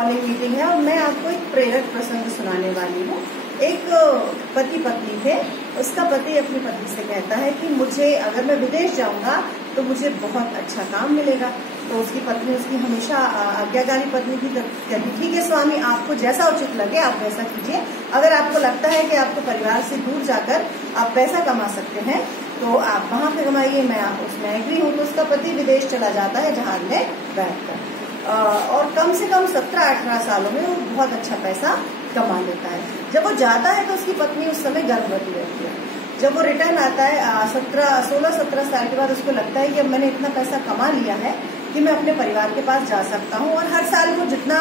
Morning meeting है और मैं आपको एक प्रेरक प्रसंग सुनाने वाली हूँ। एक पति पत्नी थे, उसका पति अपनी पत्नी से कहता है कि मुझे अगर मैं विदेश जाऊंगा तो मुझे बहुत अच्छा काम मिलेगा। तो उसकी पत्नी उसकी हमेशा आज्ञाकारी पत्नी थी, कहती ठीक है स्वामी, आपको जैसा उचित लगे आप वैसा कीजिए। अगर आपको लगता है कि आपको परिवार से दूर जाकर आप पैसा कमा सकते हैं तो आप वहां पे कमाइए, मैं उसमें एग्री हूँ। तो उसका पति विदेश चला जाता है जहाज में बैठकर और कम से कम 17-18 सालों में वो बहुत अच्छा पैसा कमा लेता है। जब वो जाता है तो उसकी पत्नी उस समय गर्भवती रहती है। जब वो रिटर्न आता है 16-17 साल के बाद उसको लगता है कि अब मैंने इतना पैसा कमा लिया है कि मैं अपने परिवार के पास जा सकता हूँ और हर साल वो जितना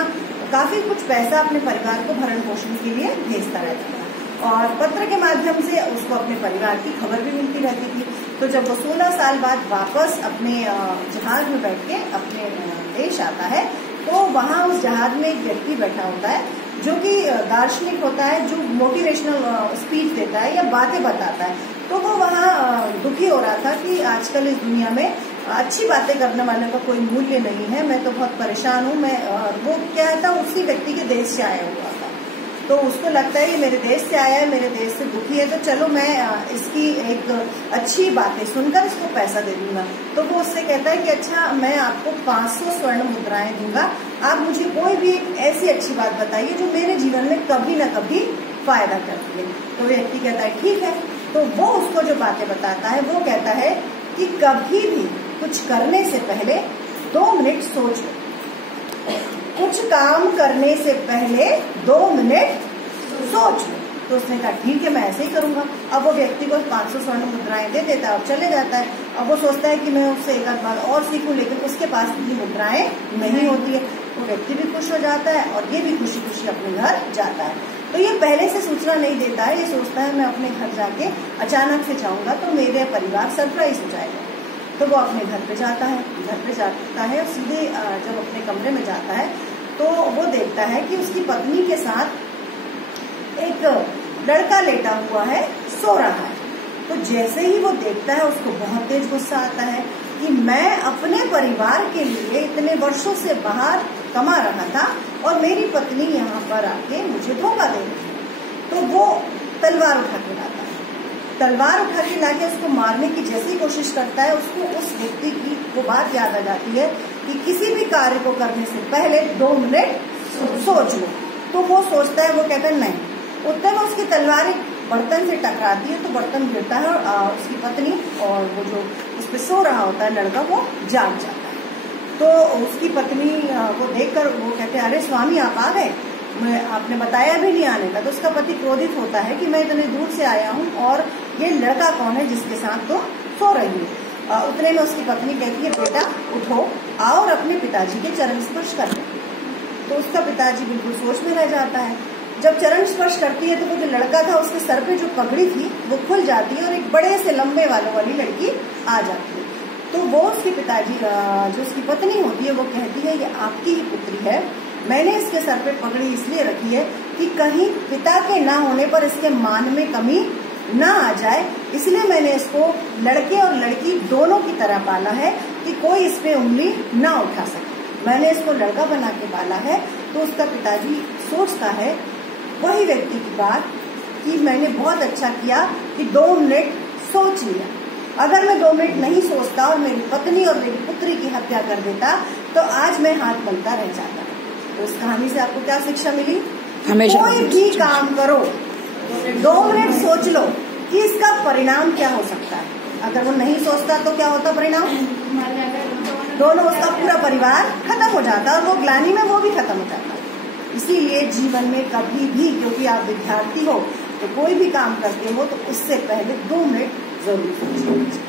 काफी कुछ पैसा अपने परिवार को भरण पोषण के लिए भेजता रहता है और पत्र के माध्यम से उसको अपने परिवार की खबर भी मिलती रहती थी। तो जब वो 16 साल बाद वापस अपने जहाज में बैठ के अपने देश आता है तो वहाँ उस जहाज में एक व्यक्ति बैठा होता है जो कि दार्शनिक होता है, जो मोटिवेशनल स्पीच देता है या बातें बताता है। तो वो वहाँ दुखी हो रहा था कि आजकल इस दुनिया में अच्छी बातें करने वाले का कोई मूल्य नहीं है, मैं तो बहुत परेशान हूँ। मैं वो क्या था, उसी व्यक्ति के देश से आया हुआ था। तो उसको लगता है ये मेरे देश से आया है, मेरे देश से दुखी है, तो चलो मैं इसकी एक अच्छी बातें सुनकर इसको पैसा दे दूंगा। तो वो उससे कहता है कि अच्छा मैं आपको 500 स्वर्ण मुद्राएं दूंगा, आप मुझे कोई भी ऐसी अच्छी बात बताइए जो मेरे जीवन में कभी न कभी फायदा करती है। तो व्यक्ति कहता है ठीक है। तो वो उसको जो बातें बताता है वो कहता है कि कभी भी कुछ करने से पहले 2 मिनट सोच लो, कुछ काम करने से पहले 2 मिनट सोच लो। तो उसने कहा ठीक है मैं ऐसे ही करूंगा। अब वो व्यक्ति को 500 स्वर्ण मुद्राएं दे देता है और चले जाता है। अब वो सोचता है कि मैं उससे एक आध बार और सीखूं, लेकिन उसके पास इतनी मुद्राएं नहीं होती है। वो व्यक्ति भी खुश हो जाता है और ये भी खुशी खुशी अपने घर जाता है। तो ये पहले से सूचना नहीं देता है, ये सोचता है मैं अपने घर जाके अचानक से जाऊंगा तो मेरे परिवार सरप्राइज हो जाएगा। तो वो अपने घर पे जाता है, और सीधे जब अपने कमरे में जाता है तो वो देखता है कि उसकी पत्नी के साथ एक लड़का लेटा हुआ है, सो रहा है। तो जैसे ही वो देखता है उसको बहुत तेज गुस्सा आता है कि मैं अपने परिवार के लिए इतने वर्षों से बाहर कमा रहा था और मेरी पत्नी यहाँ पर आके मुझे धोखा दे रही है। तो वो तलवार उठा के लाता है, तलवार उठा के लाके उसको मारने की जैसी कोशिश करता है, उसको उस व्यक्ति की वो बात याद आ जाती है कि किसी भी कार्य को करने से पहले 2 मिनट सोच लो। तो वो सोचता है, वो कहता है नहीं। उतने में उसकी तलवार एक बर्तन से टकराती है तो बर्तन गिरता है और उसकी पत्नी और वो जो उस पर सो रहा होता है लड़का वो जाग जाता है। तो उसकी पत्नी को देखकर वो कहते हैं अरे स्वामी आप आ गए, मैं आपने बताया भी नहीं आने का। तो उसका पति क्रोधित होता है कि मैं इतने दूर से आया हूँ और ये लड़का कौन है जिसके साथ तो सो रही है। उतने में उसकी पत्नी कहती है बेटा उठो, आओ और अपने पिताजी के चरण स्पर्श कर ले। तो उसका पिताजी बिल्कुल सोच में रह जाता है। जब चरण स्पर्श करती है तो वो जो लड़का था उसके सर पे जो पगड़ी थी वो खुल जाती है और एक बड़े से लंबे बालों वाली लड़की आ जाती है। तो वो उसके पिताजी जो उसकी पत्नी होती है वो कहती है ये आपकी ही पुत्री है, मैंने इसके सर पे पगड़ी इसलिए रखी है कि कहीं पिता के ना होने पर इसके मान में कमी ना आ जाए, इसलिए मैंने इसको लड़के और लड़की दोनों की तरह पाला है कि कोई इस पे उंगली ना उठा सके। मैंने इसको लड़का बना के पाला है। तो उसका पिताजी सोचता है वही व्यक्ति की बात कि मैंने बहुत अच्छा किया कि 2 मिनट सोच लिया। अगर मैं 2 मिनट नहीं सोचता और मेरी पत्नी और मेरी पुत्री की हत्या कर देता तो आज मैं हाथ मलता रह जाता। तो इस कहानी से आपको क्या शिक्षा मिली? कोई भी काम करो 2 मिनट सोच लो कि इसका परिणाम क्या हो सकता है। अगर वो नहीं सोचता तो क्या होता परिणाम? दोनों उसका पूरा परिवार खत्म हो जाता और वो ग्लानि में वो भी खत्म हो जाता। इसीलिए जीवन में कभी भी, क्योंकि आप विद्यार्थी हो तो कोई भी काम करते हो तो उससे पहले 2 मिनट जरूर सोचिए।